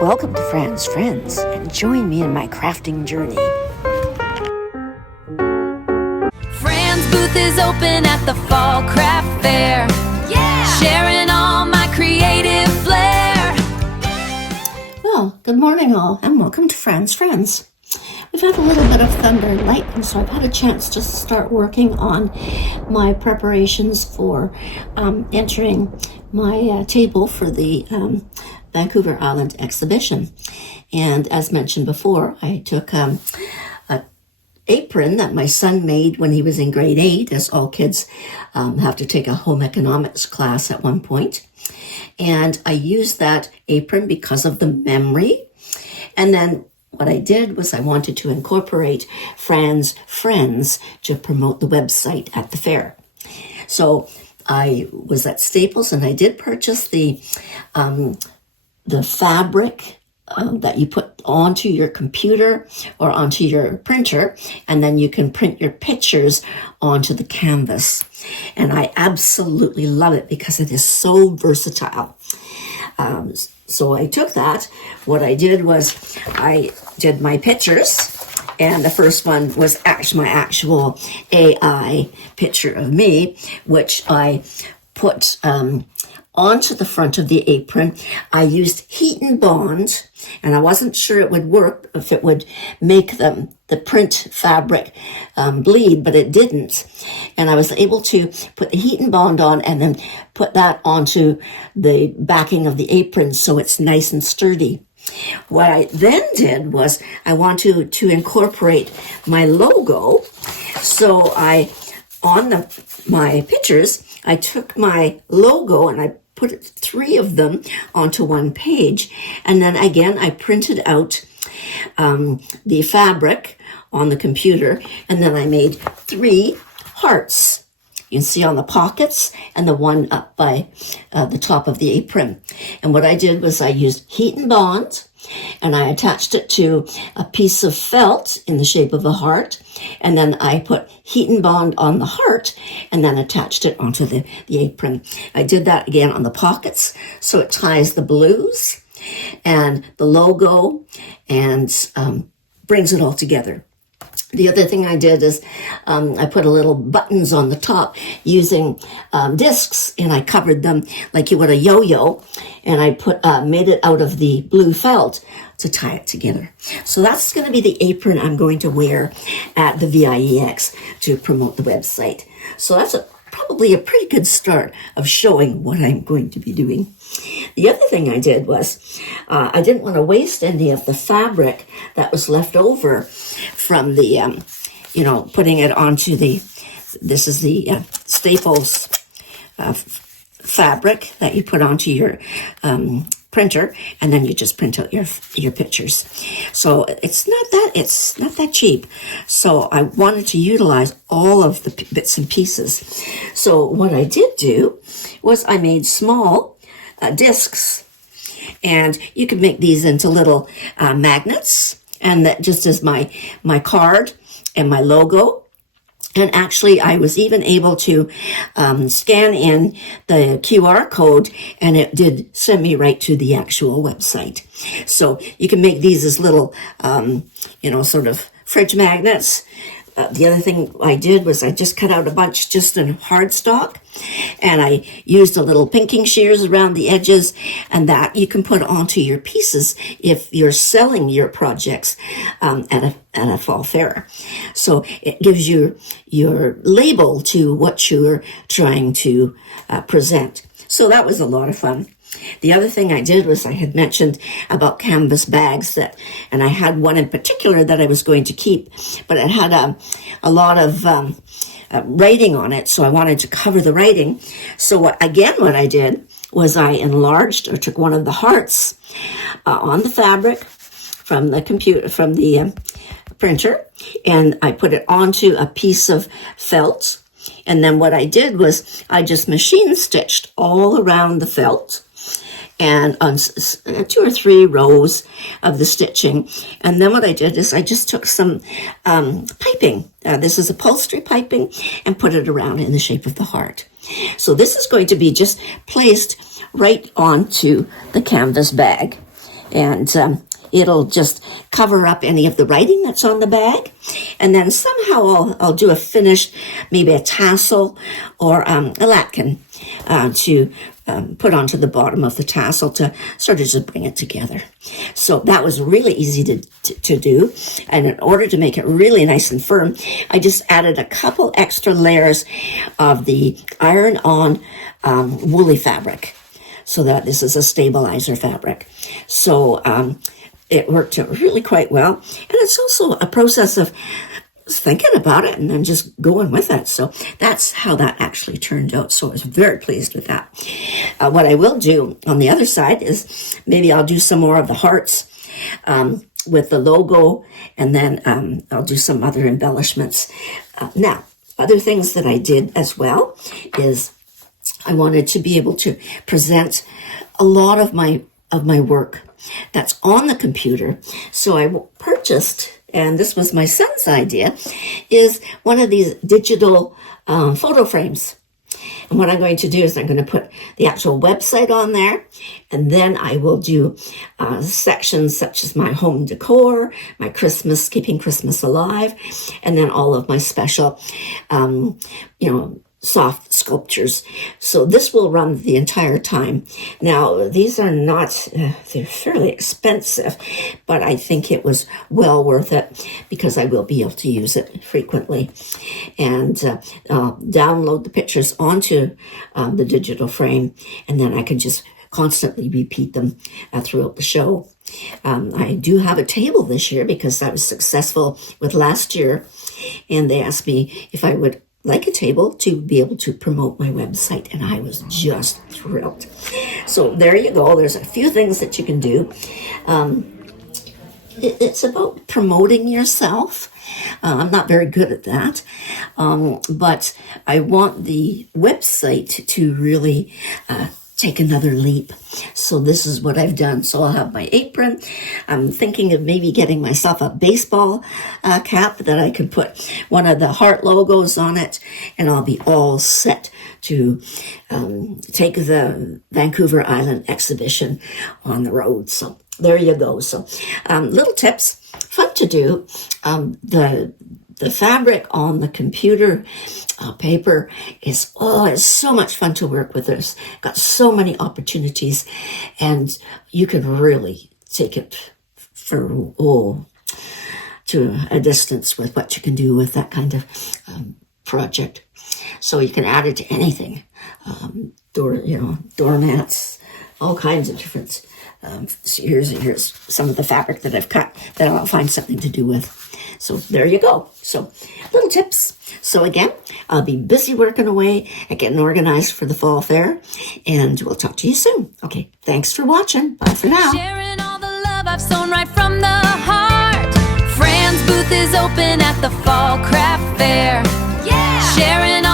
Welcome to Fran's Friends, and join me in my crafting journey. Fran's booth is open at the Fall Craft Fair. Yeah! Sharing all my creative flair. Well, good morning all, and welcome to Fran's Friends. We've had a little bit of thunder and lightning, so I've had a chance to start working on my preparations for entering my table for the Vancouver Island Exhibition. And as mentioned before, I took an apron that my son made when he was in grade 8, as all kids have to take a home economics class at one point. And I used that apron because of the memory. And then what I did was I wanted to incorporate Fran's Friends to promote the website at the fair. So I was at Staples and I did purchase the fabric that you put onto your computer or onto your printer, and then you can print your pictures onto the canvas. And I absolutely love it because it is so versatile. So I took that. What I did was I did my pictures, and the first one was actually my actual AI picture of me, which I put onto the front of the apron. I used HeatnBond, and I wasn't sure it would work, if it would make the print fabric bleed, but it didn't. And I was able to put the HeatnBond on and then put that onto the backing of the apron so it's nice and sturdy. What I then did was I wanted to incorporate my logo. So on my pictures, I took my logo and I put 3 of them onto one page. And then again, I printed out the fabric on the computer. And then I made 3 hearts. You can see on the pockets and the one up by the top of the apron. And what I did was I used HeatnBond, and I attached it to a piece of felt in the shape of a heart. And then I put HeatnBond on the heart and then attached it onto the apron. I did that again on the pockets, so it ties the blues and the logo and brings it all together. The other thing I did is I put a little buttons on the top using discs, and I covered them like you would a yo-yo, and I made it out of the blue felt to tie it together. So that's going to be the apron I'm going to wear at the VIEX to promote the website. So that's probably a pretty good start of showing what I'm going to be doing. The other thing I did was I didn't want to waste any of the fabric that was left over from the, putting it onto this is the Staples fabric that you put onto your printer, and then you just print out your pictures. So it's not that cheap. So I wanted to utilize all of the bits and pieces. So what I did do was I made small discs, and you can make these into little magnets, and that just as my card and my logo. And actually, I was even able to scan in the QR code, and it did send me right to the actual website. So you can make these as little, sort of fridge magnets. The other thing I did was I just cut out a bunch just in hardstock, and I used a little pinking shears around the edges, and that you can put onto your pieces if you're selling your projects at a fall fair. So it gives you your label to what you're trying to present. So that was a lot of fun. The other thing I did was I had mentioned about canvas bags and I had one in particular that I was going to keep, but it had a lot of writing on it, so I wanted to cover the writing. So what I did was I enlarged or took one of the hearts on the fabric from the printer, and I put it onto a piece of felt. And then what I did was I just machine stitched all around the felt, and on 2 or 3 rows of the stitching. And then what I did is I just took some piping. This is upholstery piping, and put it around in the shape of the heart. So this is going to be just placed right onto the canvas bag. and it'll just cover up any of the writing that's on the bag. And then somehow I'll do a finish, maybe a tassel or a latkin to put onto the bottom of the tassel to sort of just bring it together. So that was really easy to do. And in order to make it really nice and firm, I just added a couple extra layers of the iron-on woolly fabric, so that this is a stabilizer fabric. So it worked out really quite well. And it's also a process of thinking about it and then just going with it. So that's how that actually turned out. So I was very pleased with that. What I will do on the other side is maybe I'll do some more of the hearts with the logo, and then I'll do some other embellishments. Now, other things that I did as well is I wanted to be able to present a lot of my work that's on the computer. So I purchased, and this was my son's idea, is one of these digital photo frames. And what I'm going to do is I'm going to put the actual website on there, and then I will do sections such as my home decor, my Christmas, keeping Christmas alive, and then all of my special, soft sculptures. So this will run the entire time. Now, these are not, they're fairly expensive, but I think it was well worth it because I will be able to use it frequently. And download the pictures onto the digital frame, and then I can just constantly repeat them throughout the show. I do have a table this year because I was successful with last year, and they asked me if I would like a table to be able to promote my website, and I was just thrilled. So there you go. There's a few things that you can do. It's about promoting yourself. I'm not very good at that, but I want the website to really take another leap. So this is what I've done. So I'll have my apron. I'm thinking of maybe getting myself a baseball cap that I can put one of the heart logos on it, and I'll be all set to take the Vancouver Island Exhibition on the road. So there you go. So little tips, fun to do. The fabric on the computer paper is so much fun to work with. There's got so many opportunities, and you can really take it for to a distance with what you can do with that kind of project. So you can add it to anything, doormats, all kinds of different. So here's some of the fabric that I've cut that I'll find something to do with. So there you go. So little tips. So again, I'll be busy working away at getting organized for the fall fair, and we'll talk to you soon. Okay, thanks for watching. Bye for now. Sharing all the love I've sown right from the heart. Fran's booth is open at the Fall Craft Fair. Yeah! Sharing